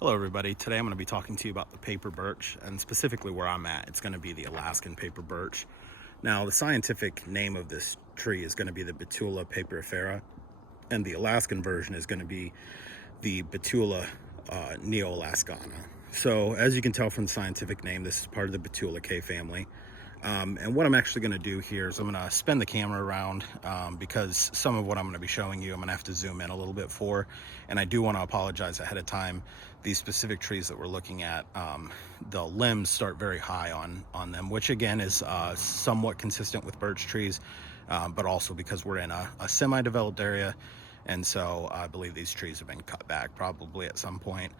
Hello everybody, today I'm going to be talking to you about the paper birch, and specifically where I'm at, it's going to be the Alaskan paper birch. Now the scientific name of this tree is going to be the Betula papyrifera, and the Alaskan version is going to be the Betula neoalaskana. So as you can tell from the scientific name, this is part of the Betulaceae family. And what I'm actually going to do here is I'm going to spin the camera around because some of what I'm going to be showing you I'm going to have to zoom in a little bit for, and I do want to apologize ahead of time. These specific trees that we're looking at, the limbs start very high on them, which again is somewhat consistent with birch trees, but also because we're in a semi-developed area, and so I believe these trees have been cut back probably at some point.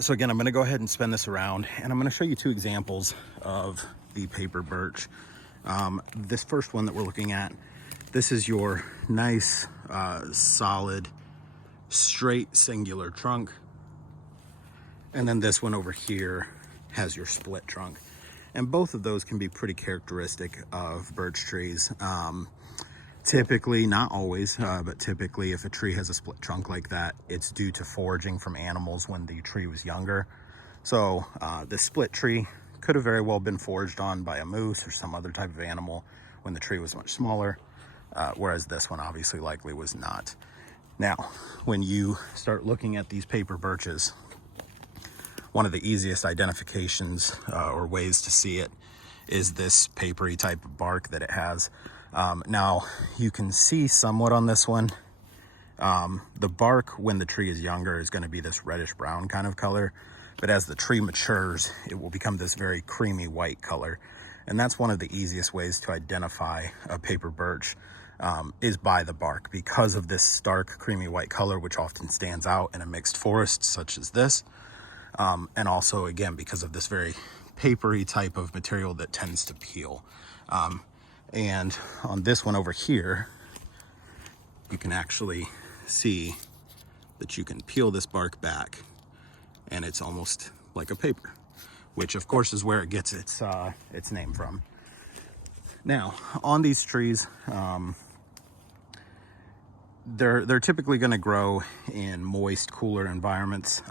So again, I'm going to go ahead and spin this around, and I'm going to show you two examples of the paper birch. This first one that we're looking at, this is your nice, solid, straight, singular trunk. And then this one over here has your split trunk. And both of those can be pretty characteristic of birch trees. Typically, not always, but typically if a tree has a split trunk like that, it's due to foraging from animals when the tree was younger. So this split tree could have very well been foraged on by a moose or some other type of animal when the tree was much smaller, whereas this one obviously likely was not. Now, when you start looking at these paper birches, one of the easiest identifications or ways to see it is this papery type of bark that it has. Now you can see somewhat on this one, the bark when the tree is younger is going to be this reddish brown kind of color, but as the tree matures it will become this very creamy white color, and that's one of the easiest ways to identify a paper birch, is by the bark, because of this stark creamy white color which often stands out in a mixed forest such as this, and also again because of this very papery type of material that tends to peel. And on this one over here, you can actually see that you can peel this bark back and it's almost like a paper, which of course is where it gets its name from. Now, on these trees, they're typically going to grow in moist, cooler environments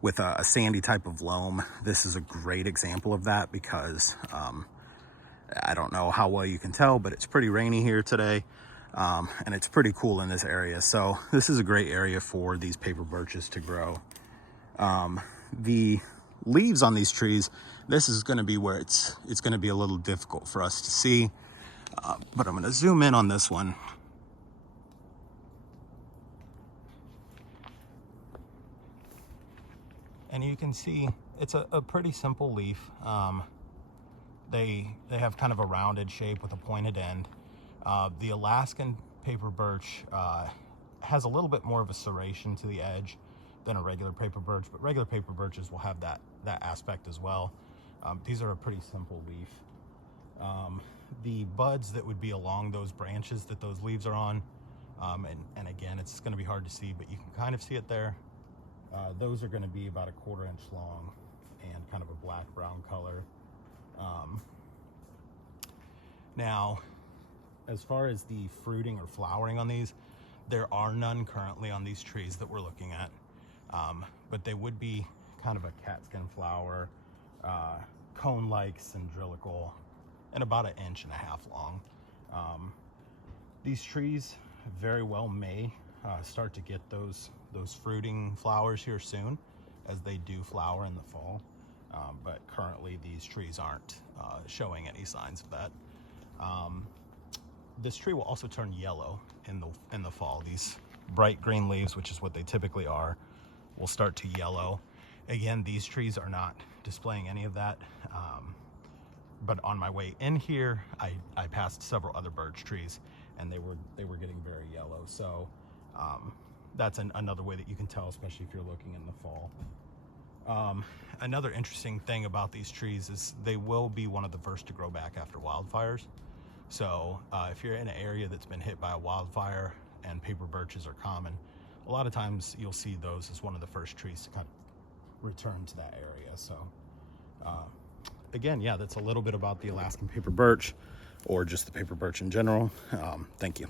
with a sandy type of loam. This is a great example of that because I don't know how well you can tell, but it's pretty rainy here today, and it's pretty cool in this area. So this is a great area for these paper birches to grow. The leaves on these trees, this is going to be where it's going to be a little difficult for us to see, but I'm going to zoom in on this one. And you can see it's a pretty simple leaf. They have kind of a rounded shape with a pointed end. The Alaskan paper birch has a little bit more of a serration to the edge than a regular paper birch, but regular paper birches will have that aspect as well. These are a pretty simple leaf. The buds that would be along those branches that those leaves are on, and again, it's going to be hard to see, but you can kind of see it there. Those are going to be about 1/4 inch long and kind of a black-brown color. Now, as far as the fruiting or flowering on these, there are none currently on these trees that we're looking at, but they would be kind of a catskin flower, cone-like cylindrical, and about 1.5 inches long. These trees very well may start to get those fruiting flowers here soon, as they do flower in the fall. But currently these trees aren't showing any signs of that. This tree will also turn yellow in the fall. These bright green leaves, which is what they typically are, will start to yellow. Again, these trees are not displaying any of that. But on my way in here, I passed several other birch trees, and they were getting very yellow. So that's another way that you can tell, especially if you're looking in the fall. Another interesting thing about these trees is they will be one of the first to grow back after wildfires. So if you're in an area that's been hit by a wildfire and paper birches are common, a lot of times you'll see those as one of the first trees to kind of return to that area. So again, yeah, that's a little bit about the Alaskan paper birch, or just the paper birch in general. Thank you.